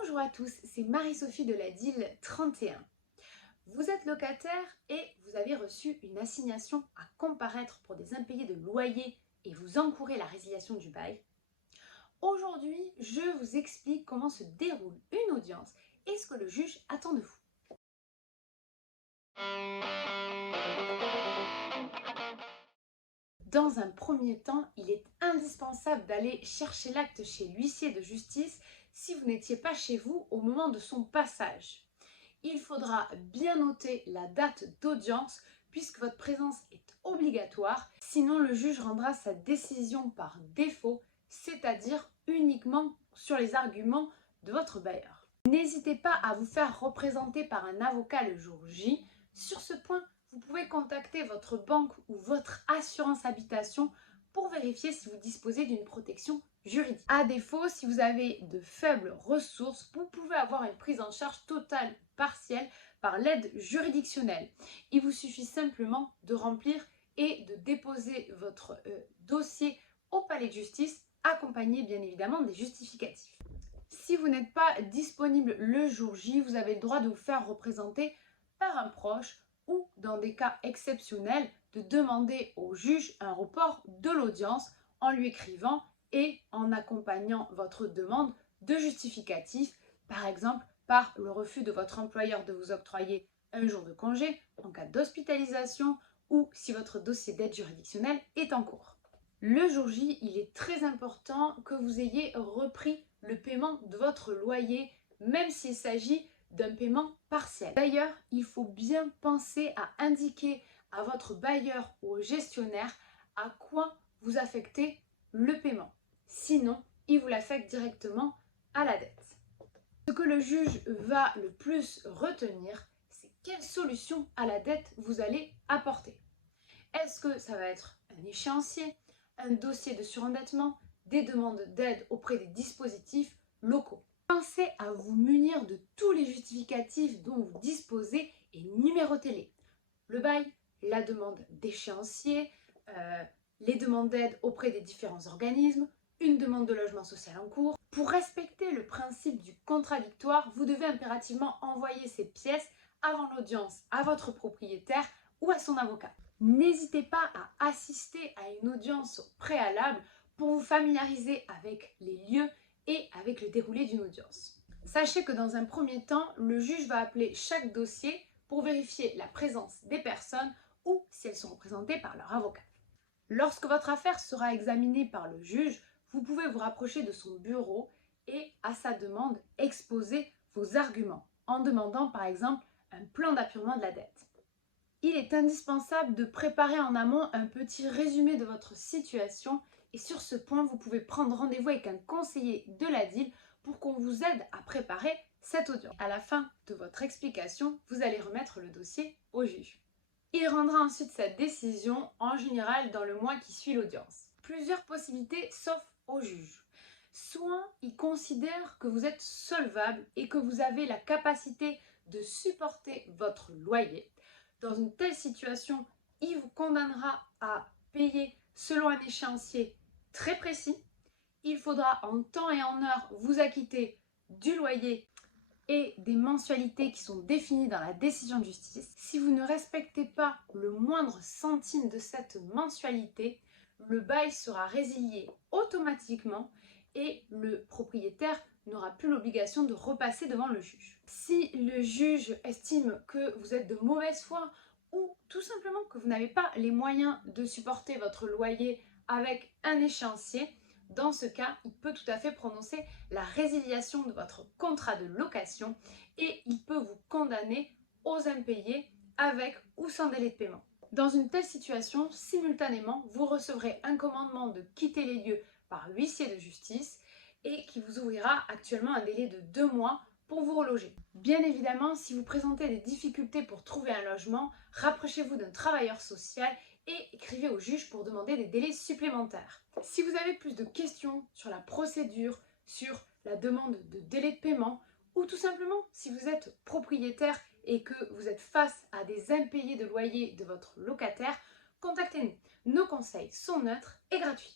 Bonjour à tous, c'est Marie-Sophie de la DIL 31. Vous êtes locataire et vous avez reçu une assignation à comparaître pour des impayés de loyer et vous encourez la résiliation du bail. Aujourd'hui, je vous explique comment se déroule une audience et ce que le juge attend de vous. Dans un premier temps, il est indispensable d'aller chercher l'acte chez l'huissier de justice si vous n'étiez pas chez vous au moment de son passage. Il faudra bien noter la date d'audience puisque votre présence est obligatoire, sinon le juge rendra sa décision par défaut, c'est-à-dire uniquement sur les arguments de votre bailleur. N'hésitez pas à vous faire représenter par un avocat le jour J. Sur ce point, vous pouvez contacter votre banque ou votre assurance habitation pour vérifier si vous disposez d'une protection juridique. À défaut, si vous avez de faibles ressources, vous pouvez avoir une prise en charge totale partielle par l'aide juridictionnelle. Il vous suffit simplement de remplir et de déposer votre dossier au palais de justice, accompagné bien évidemment des justificatifs. Si vous n'êtes pas disponible le jour J, vous avez le droit de vous faire représenter par un proche ou, dans des cas exceptionnels, de demander au juge un report de l'audience en lui écrivant et en accompagnant votre demande de justificatif, par exemple par le refus de votre employeur de vous octroyer un jour de congé en cas d'hospitalisation ou si votre dossier d'aide juridictionnelle est en cours. Le jour J, il est très important que vous ayez repris le paiement de votre loyer, même s'il s'agit d'un paiement partiel. D'ailleurs, il faut bien penser à indiquer à votre bailleur ou au gestionnaire à quoi vous affectez le paiement. Sinon, il vous l'affecte directement à la dette. Ce que le juge va le plus retenir, c'est quelle solution à la dette vous allez apporter. Est-ce que ça va être un échéancier, un dossier de surendettement, des demandes d'aide auprès des dispositifs locaux? Pensez à vous munir de tous les justificatifs dont vous disposez et numérotez-les. Le bail, la demande d'échéancier, les demandes d'aide auprès des différents organismes, une demande de logement social en cours. Pour respecter le principe du contradictoire, vous devez impérativement envoyer ces pièces avant l'audience à votre propriétaire ou à son avocat. N'hésitez pas à assister à une audience préalable pour vous familiariser avec les lieux et avec le déroulé d'une audience. Sachez que dans un premier temps, le juge va appeler chaque dossier pour vérifier la présence des personnes ou si elles sont représentées par leur avocat. Lorsque votre affaire sera examinée par le juge, vous pouvez vous rapprocher de son bureau et, à sa demande, exposer vos arguments en demandant par exemple un plan d'apurement de la dette. Il est indispensable de préparer en amont un petit résumé de votre situation et sur ce point, vous pouvez prendre rendez-vous avec un conseiller de la DIL pour qu'on vous aide à préparer cette audience. À la fin de votre explication, vous allez remettre le dossier au juge. Il rendra ensuite sa décision, en général dans le mois qui suit l'audience. Plusieurs possibilités s'offrent au juge. Soit il considère que vous êtes solvable et que vous avez la capacité de supporter votre loyer. Dans une telle situation, il vous condamnera à payer selon un échéancier très précis. Il faudra en temps et en heure vous acquitter du loyer et des mensualités qui sont définies dans la décision de justice. Si vous ne respectez pas le moindre centime de cette mensualité, le bail sera résilié automatiquement et le propriétaire n'aura plus l'obligation de repasser devant le juge. Si le juge estime que vous êtes de mauvaise foi ou tout simplement que vous n'avez pas les moyens de supporter votre loyer avec un échéancier, dans ce cas, il peut tout à fait prononcer la résiliation de votre contrat de location et il peut vous condamner aux impayés avec ou sans délai de paiement. Dans une telle situation, simultanément, vous recevrez un commandement de quitter les lieux par huissier de justice et qui vous ouvrira actuellement un délai de 2 mois pour vous reloger. Bien évidemment, si vous présentez des difficultés pour trouver un logement, rapprochez-vous d'un travailleur social et écrivez au juge pour demander des délais supplémentaires. Si vous avez plus de questions sur la procédure, sur la demande de délai de paiement ou tout simplement si vous êtes propriétaire et que vous êtes face à des impayés de loyer de votre locataire, contactez-nous. Nos conseils sont neutres et gratuits.